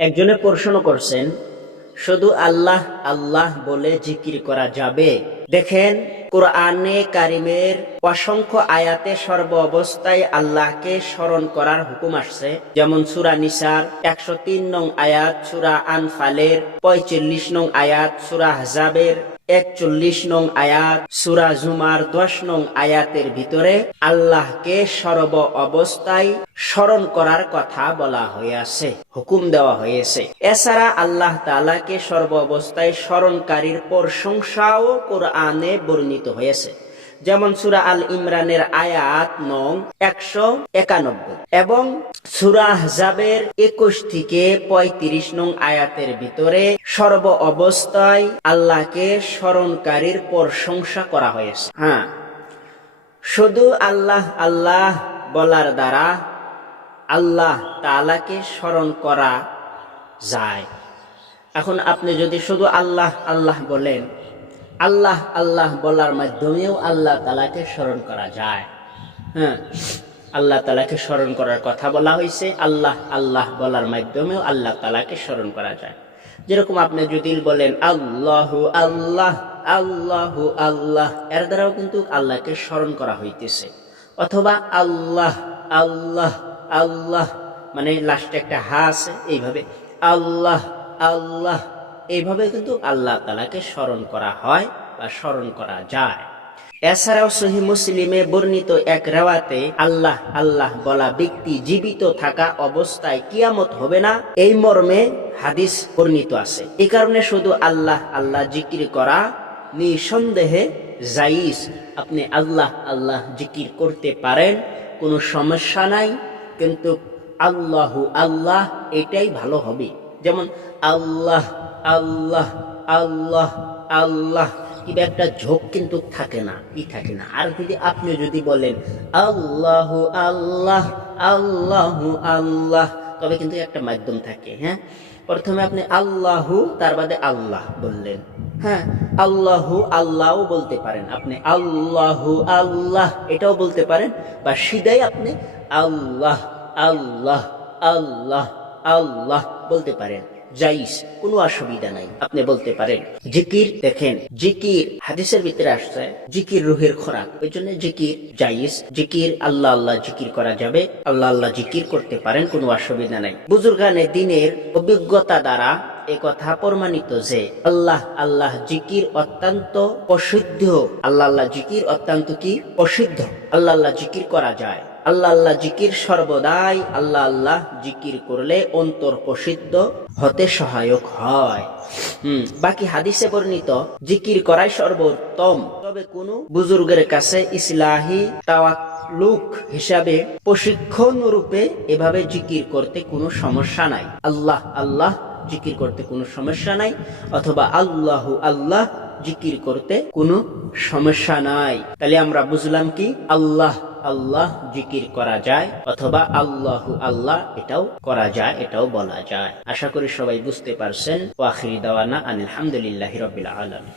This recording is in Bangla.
একজনে প্রশ্ন করছেন, শুধু আল্লাহ আল্লাহ বলে জিকির করা যাবে? দেখেন, কোরআনে কারিমের অসংখ্য আয়াতে সর্ব অবস্থায় আল্লাহকে স্মরণ করার হুকুম আসছে। যেমন সূরা নিসার 103 নং আয়াত, সূরা আনফালের 45 নং আয়াত, সূরা আহজাবের 41 নং আয়াত, সূরা জুমার 10 নং আয়াতের ভিতরে আল্লাহকে সর্ব অবস্থায় স্মরণ করার কথা বলা হয়েছে, হুকুম দেওয়া হয়েছে। এছাড়া আল্লাহ তাআলাকে সর্ব অবস্থায় স্মরণকারীর প্রশংসাও কোরআনে বর্ণিত হয়েছে। যেমন সূরা আল ইমরানের আয়াত নং 191 এবং সূরা আহজাবের 21 থেকে 35 নং আয়াতের ভিতরে সর্ব অবস্থায় আল্লাহকে স্মরণকারীর প্রশংসা করা হয়েছে। শুধু আল্লাহ আল্লাহ বলার দ্বারা আল্লাহ তাআলাকে স্মরণ করা যায়। এখন আপনি যদি শুধু আল্লাহ আল্লাহ বলেন, আল্লাহ আল্লাহ বলার মাধ্যমেও আল্লাহ তাআলাকে স্মরণ করা যায়। আল্লাহ তাআলাকে স্মরণ করার কথা বলা হয়েছে, আল্লাহ আল্লাহ বলার মাধ্যমেও আল্লাহ তাআলাকে স্মরণ করা যায়। যেরকম আপনি যদি বলেন আল্লাহু আল্লাহ আল্লাহু আল্লাহ, এর দ্বারাও কিন্তু আল্লাহকে স্মরণ করা হইতেছে। অথবা আল্লাহ আল্লাহ আল্লাহ, মানে লাস্টে একটা হা আছে, এইভাবে আল্লাহ আল্লাহ, এইভাবে কিন্তু আল্লাহ তাআলাকে স্মরণ করা হয় বা স্মরণ করা যায়। এছাড়াও সহিহ মুসলিমে বর্ণিত এক রিওয়ায়াতে আল্লাহ আল্লাহ বলা ব্যক্তি জীবিত থাকা অবস্থায় কিয়ামত হবে না, এই মর্মে হাদিস বর্ণিত আছে। এই কারণে শুধু আল্লাহ আল্লাহ জিকির করা নিঃসন্দেহে জায়েজ। আপনি আল্লাহ আল্লাহ জিকির করতে পারেন, কোনো সমস্যা নাই, কিন্তু আল্লাহু আল্লাহ এটাই ভালো হবে। যেমন আল্লাহ আল্লাহ আল্লাহ আল্লাহ, কিংবা একটা ঝোঁক কিন্তু থাকে না, থাকে না। আর আপনি যদি বলেন আল্লাহু আল্লাহ আল্লাহু আল্লাহ, তবে কিন্তু একটা মাধ্যম থাকে। প্রথমে আপনি আল্লাহু, তার বাদে আল্লাহ বললেন। আল্লাহু আল্লাহও বলতে পারেন, আপনি আল্লাহু আল্লাহ এটাও বলতে পারেন, বা সিধাই আপনি আল্লাহ আল্লাহ আল্লাহ আল্লাহ বলতে পারেন। জায়েজ, কোনো অসুবিধা নাই, আপনি বলতে পারেন। জিকির, দেখেন জিকির হাদিসের ভিতরে আসছে, জিকির রুহের খোরাক, ওই জন্য জিকির জায়েজ। জিকির আল্লাহ আল্লাহ জিকির করা যাবে, আল্লাহ আল্লাহ জিকির করতে পারেন, কোনো অসুবিধা নাই। বুজুর্গানে দিনের অভিজ্ঞতা দ্বারা একথা প্রমাণিত যে আল্লাহ আল্লাহ জিকির অত্যন্ত প্রসিদ্ধ। আল্লাহ আল্লাহ জিকির অত্যন্ত কি প্রসিদ্ধ, আল্লাহ আল্লাহ জিকির করা যায়। আল্লাহ আল্লাহ জিকির সর্বদাই আল্লাহ আল্লাহ জিকির করলে অন্তর প্রসিদ্ধ হতে সহায়ক হয়। বাকি হাদিসে বর্ণিত জিকির করাই সর্বোত্তম। তবে কোন বুজুর্গের কাছে ইসলাহি তাওয়াক্লুক হিসাবে প্রশিক্ষণ রূপে এভাবে জিকির করতে কোনো সমস্যা নাই। আল্লাহ আল্লাহ জিকির করতে কোনো সমস্যা নাই, অথবা আল্লাহু আল্লাহ জিকির করতে কোনো সমস্যা নাই। তাহলে আমরা বুঝলাম কি, আল্লাহ আল্লাহ জিকির করা যায়, অথবা আল্লাহু আল্লাহ এটাও করা যায়, এটাও বলা যায়। আশা করি সবাই বুঝতে পারছেন। ওয়া আখিরি দাওয়ানা আলহামদুলিল্লাহি রাব্বিল আলামিন।